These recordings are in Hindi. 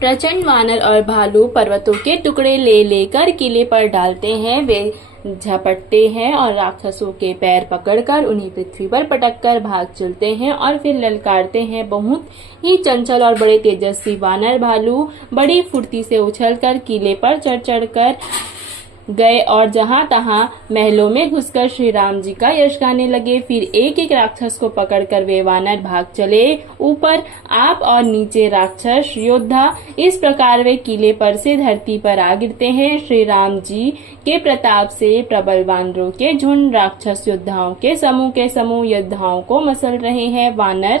प्रचंड वानर और भालू पर्वतों के टुकड़े ले लेकर किले पर डालते हैं। वे झपटते हैं और राक्षसों के पैर पकड़कर उन्हें पृथ्वी पर पटककर भाग चलते हैं और फिर ललकारते हैं। बहुत ही चंचल और बड़े तेजस्वी वानर भालू बड़ी फुर्ती से उछलकर किले पर चढ़ चढ़कर गए और जहां तहां महलों में घुसकर श्री राम जी का यश गाने लगे। फिर एक एक राक्षस को पकड़कर वे वानर भाग चले। ऊपर आप और नीचे राक्षस योद्धा, इस प्रकार वे किले पर से धरती पर आ गिरते हैं। श्री राम जी के प्रताप से प्रबल वानरों के झुंड राक्षस योद्धाओं के समूह योद्धाओं को मसल रहे हैं। वानर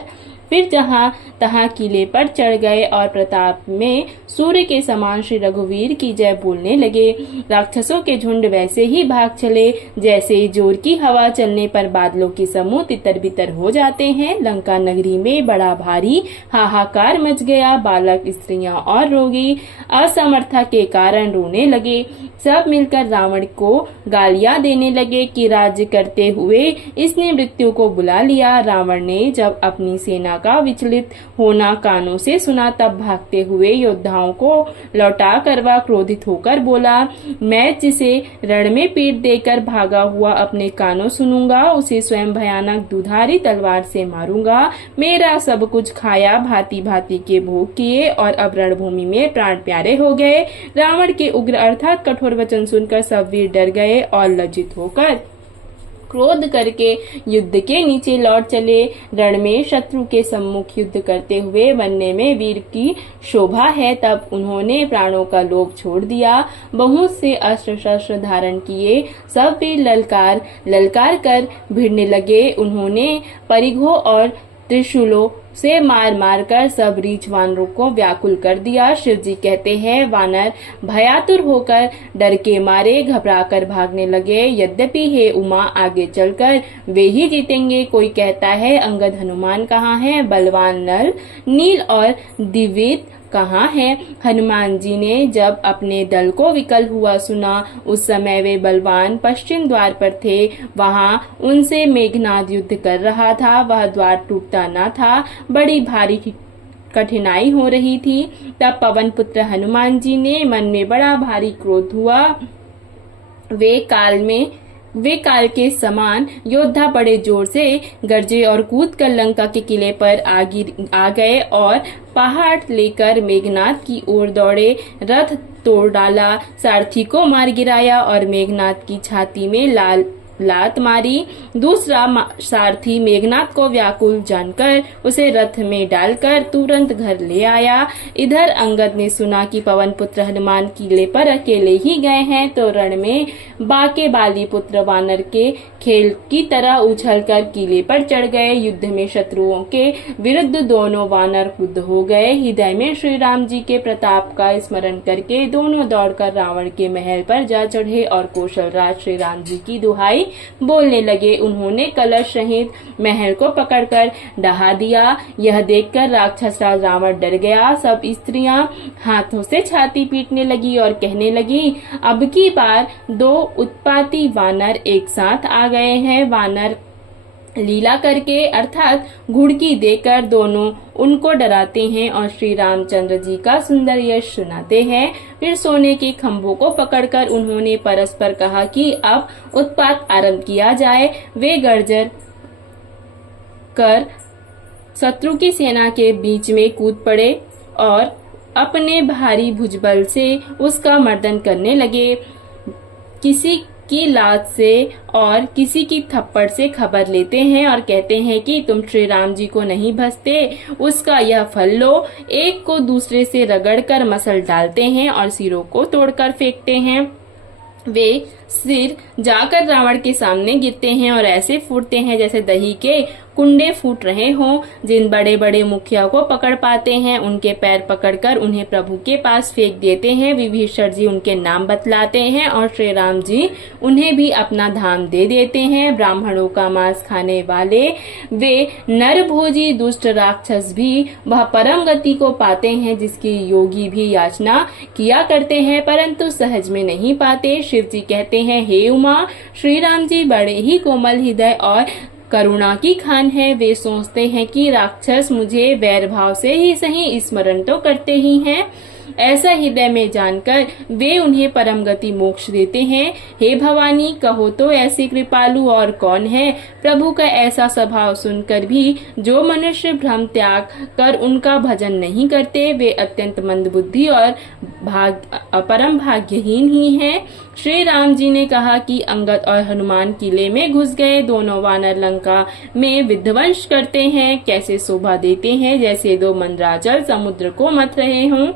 फिर जहां तहां किले पर चढ़ गए और प्रताप में सूर्य के समान श्री रघुवीर की जय बोलने लगे। राक्षसों के झुंड वैसे ही भाग चले जैसे जोर की हवा चलने पर बादलों के समूह तितर बितर हो जाते हैं। लंका नगरी में बड़ा भारी हाहाकार मच गया। बालक, स्त्रियां और रोगी असमर्था के कारण रोने लगे। सब मिलकर रावण को गालियां देने लगे कि राज्य करते हुए इसने मृत्यु को बुला लिया। रावण ने जब अपनी सेना का विचलित होना कानों से सुना तब भागते हुए योद्धाओं को लौटा कर वह क्रोधित होकर बोला, मैं जिसे रण में पीठ देकर भागा हुआ अपने कानों सुनूंगा उसे स्वयं भयानक दुधारी तलवार से मारूंगा। मेरा सब कुछ खाया, भांति भांति के भोग किए और अब रणभूमि में प्राण प्यारे हो गए। रावण के उग्र अर्थात कठोर वचन सुनकर सब वीर डर गए और लज्जित होकर क्रोध करके युद्ध के नीचे लौट चले। रण में शत्रु के सम्मुख युद्ध करते हुए बनने में वीर की शोभा है। तब उन्होंने प्राणों का लोभ छोड़ दिया। बहुत से अस्त्र शस्त्र धारण किए। सब वीर ललकार कर भिड़ने लगे। उन्होंने परिघों और त्रिशूलों से मार कर सब रीछ वानरों को व्याकुल कर दिया। शिव जी कहते हैं, वानर भयातुर होकर डर के मारे घबराकर भागने लगे। यद्यपि हे उमा, आगे चलकर वे ही जीतेंगे। कोई कहता है, अंगद हनुमान कहाँ हैं? बलवान नल नील और दिव्यत कहाँ है? हनुमान जी ने जब अपने दल को विकल हुआ सुना उस समय वे बलवान पश्चिम द्वार पर थे। वहां उनसे मेघनाद युद्ध कर रहा था। वह द्वार टूटता न था। बड़ी भारी कठिनाई हो रही थी। तब पवन पुत्र हनुमान जी ने मन में बड़ा भारी क्रोध हुआ। वे काल के समान योद्धा बड़े जोर से गरजे और कूद कर लंका के किले पर आ गए और पहाड़ लेकर मेघनाद की ओर दौड़े। रथ तोड़ डाला, सारथी को मार गिराया और मेघनाद की छाती में लात मारी। दूसरा सारथी मेघनाद को व्याकुल जानकर उसे रथ में डालकर तुरंत घर ले आया। इधर अंगद ने सुना कि पवन पुत्र हनुमान किले पर अकेले ही गए हैं तो रण में बाके बाली पुत्र वानर के खेल की तरह उछलकर किले पर चढ़ गए। युद्ध में शत्रुओं के विरुद्ध दोनों वानर कुद्ध हो गए। हृदय में श्री राम जी के प्रताप का स्मरण करके दोनों दौड़कर रावण के महल पर जा चढ़े और कौशल राज श्री राम जी की दुहाई बोलने लगे। उन्होंने कलश सहित महल को पकड़कर ढहा दिया। यह देखकर राक्षस राज रावण डर गया। सब स्त्रियां हाथों से छाती पीटने लगी और कहने लगी, अब की बार दो उत्पाती वानर एक साथ आ गए हैं। वानर लीला करके अर्थात घुड़की देकर दोनों उनको डराते हैं और श्री रामचंद्र जी का सुंदर यश सुनाते हैं। फिर सोने के खंभों को पकड़कर उन्होंने परस्पर कहा कि अब उत्पात आरंभ किया जाए। वे गर्जर कर शत्रु की सेना के बीच में कूद पड़े और अपने भारी भुजबल से उसका मर्दन करने लगे। किसी की लात से और किसी की थप्पड़ से खबर लेते हैं और कहते हैं कि तुम श्री राम जी को नहीं भजते, उसका यह फल लो। एक को दूसरे से रगड़कर मसल डालते हैं और सिरों को तोड़कर फेंकते हैं। वे सिर जाकर रावण के सामने गिरते हैं और ऐसे फूटते हैं जैसे दही के कुंडे फूट रहे हों। जिन बड़े बड़े मुखिया को पकड़ पाते हैं उनके पैर पकड़कर उन्हें प्रभु के पास फेंक देते हैं। विभीषण जी उनके नाम बतलाते हैं और श्री राम जी उन्हें भी अपना धाम दे देते हैं। ब्राह्मणों का मांस खाने वाले वे नरभोजी दुष्ट राक्षस भी वह परम गति को पाते हैं जिसकी योगी भी याचना किया करते हैं परंतु सहज में नहीं पाते। शिव जी कहते हैं, हे उमा, श्री राम जी बड़े ही कोमल हृदय और करुणा की खान है। वे सोचते हैं कि राक्षस मुझे वैर भाव से ही सही स्मरण तो करते ही हैं। ऐसा हृदय में जानकर वे उन्हें परम गति मोक्ष देते हैं। हे भवानी, कहो तो ऐसी कृपालु और कौन है? प्रभु का ऐसा स्वभाव सुनकर भी जो मनुष्य भ्रम त्याग कर उनका भजन नहीं करते, वे अत्यंत मंदबुद्धि और परम भाग्यहीन ही हैं। श्री राम जी ने कहा कि अंगद और हनुमान किले में घुस गए। दोनों वानर लंका में विध्वंस करते हैं। कैसे शोभा देते हैं, जैसे दो मंदराचल समुद्र को मथ रहे हों।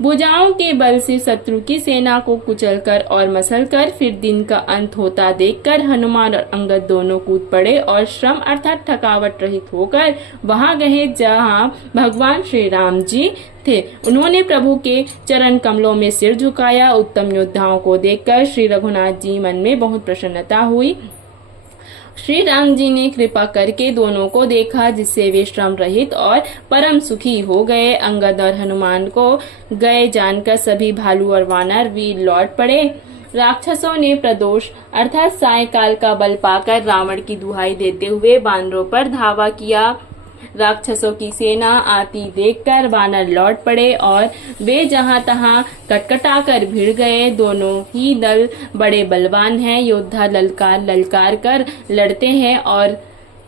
भुजाओं के बल से शत्रु की सेना को कुचलकर और मसलकर फिर दिन का अंत होता देखकर हनुमान और अंगद दोनों कूद पड़े और श्रम अर्थात थकावट रहित होकर वहां गए जहां भगवान श्री राम जी थे। उन्होंने प्रभु के चरण कमलों में सिर झुकाया। उत्तम योद्धाओं को देखकर श्री रघुनाथ जी मन में बहुत प्रसन्नता हुई। श्री राम जी ने कृपा करके दोनों को देखा, जिससे वे श्रम रहित और परम सुखी हो गए। अंगद और हनुमान को गए जानकर सभी भालू और वानर वीर लौट पड़े। राक्षसों ने प्रदोष अर्थात सायंकाल का बल पाकर रावण की दुहाई देते हुए वानरों पर धावा किया। राक्षसों की सेना आती देखकर वानर लौट पड़े और वे जहां तहां कटकटाकर भिड़ गए। दोनों ही दल बड़े बलवान हैं। योद्धा ललकार ललकार कर लड़ते हैं और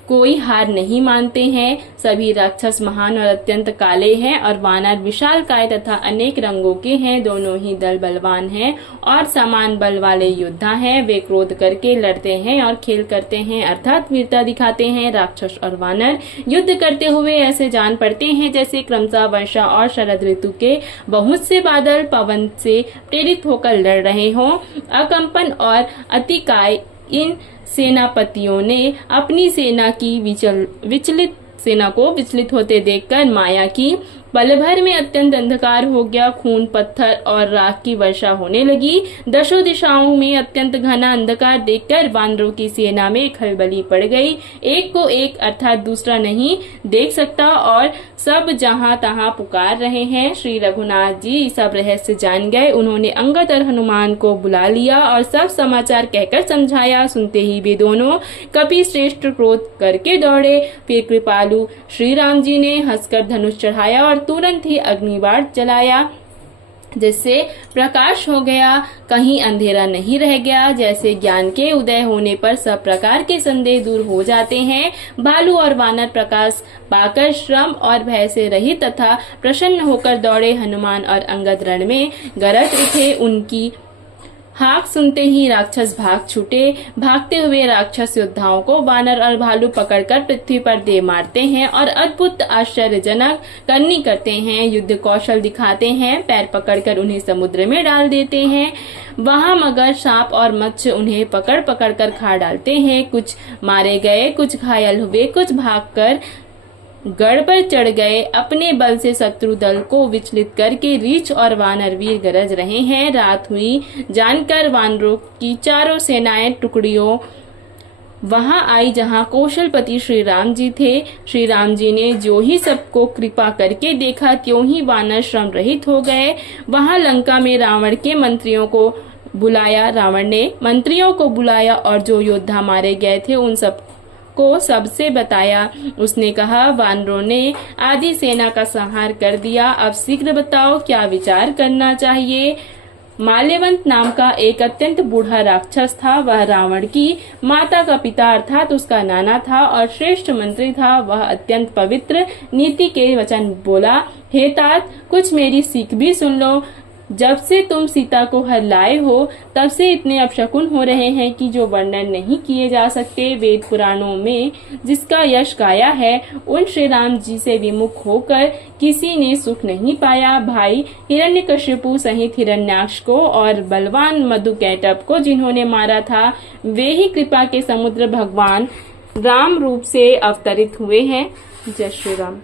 कोई हार नहीं मानते हैं। सभी राक्षस महान और अत्यंत काले हैं और वानर विशालकाय तथा अनेक रंगों के हैं। दोनों ही दल बलवान हैं और समान बल वाले योद्धा हैं। वे क्रोध करके लड़ते हैं और खेल करते हैं अर्थात वीरता दिखाते हैं। राक्षस और वानर युद्ध करते हुए ऐसे जान पड़ते हैं जैसे क्रमशः वर्षा और शरद ऋतु के बहुत से बादल पवन से प्रेरित होकर लड़ रहे हों। अकंपन और अतिकाय इन सेनापतियों ने अपनी सेना की विचलित होते देखकर माया की। पल भर में अत्यंत अंधकार हो गया। खून, पत्थर और राख की वर्षा होने लगी। दशों दिशाओं में अत्यंत घना अंधकार देखकर वानरों की सेना में खलबली पड़ गई। एक को एक अर्थात दूसरा नहीं देख सकता और सब जहां तहां पुकार रहे हैं। श्री रघुनाथ जी सब रहस्य जान गए। उन्होंने अंगद और हनुमान को बुला लिया और सब समाचार कहकर समझाया। सुनते ही वे दोनों कपि श्रेष्ठ क्रोध करके दौड़े। फिर कृपालु श्री राम जी ने हंसकर धनुष चढ़ाया और तुरंत ही अग्निबाण जलाया, जिससे प्रकाश हो गया, कहीं अंधेरा नहीं रह गया। जैसे ज्ञान के उदय होने पर सब प्रकार के संदेह दूर हो जाते हैं। भालू और वानर प्रकाश पाकर श्रम और भय से रहित तथा प्रसन्न होकर दौड़े। हनुमान और अंगद रण में गरज उठे। उनकी हाक सुनते ही राक्षस भाग छूटे। भागते हुए राक्षस योद्धाओं को वानर और भालू पकड़कर पृथ्वी पर दे मारते हैं और अद्भुत आश्चर्यजनक करनी करते हैं। युद्ध कौशल दिखाते हैं। पैर पकड़कर उन्हें समुद्र में डाल देते हैं। वहां मगर, सांप और मत्स्य उन्हें पकड़ पकड़ कर खा डालते हैं। कुछ मारे गए, कुछ घायल हुए, कुछ भागकर गढ़ पर चढ़ गए। अपने बल से शत्रु दल को विचलित करके रीछ और वानर वीर गरज रहे हैं। रात हुई जानकर वानरों की चारों सेनाएं टुकड़ियों वहां आई जहां कौशलपति श्री राम जी थे। श्री राम जी ने जो ही सबको कृपा करके देखा, त्यों ही वानर श्रम रहित हो गए। वहां लंका में रावण के मंत्रियों को बुलाया। रावण ने मंत्रियों को बुलाया और जो योद्धा मारे गए थे उन सब को सबसे बताया। उसने कहा, वानरों ने आधी सेना का संहार कर दिया। अब शीघ्र बताओ क्या विचार करना चाहिए। माल्यवंत नाम का एक अत्यंत बूढ़ा राक्षस था। वह रावण की माता का पिता अर्थात उसका नाना था और श्रेष्ठ मंत्री था। वह अत्यंत पवित्र नीति के वचन बोला, हे तात, कुछ मेरी सीख भी सुन लो। जब से तुम सीता को हर लाए हो तब से इतने अपशकुन हो रहे हैं कि जो वर्णन नहीं किए जा सकते। वेद पुराणों में जिसका यश गाया है, उन श्री राम जी से विमुख होकर किसी ने सुख नहीं पाया। भाई हिरण्यकशिपु सहित हिरण्याक्ष को और बलवान मधुकैटभ को जिन्होंने मारा था, वे ही कृपा के समुद्र भगवान राम रूप से अवतरित हुए हैं। जय श्री राम।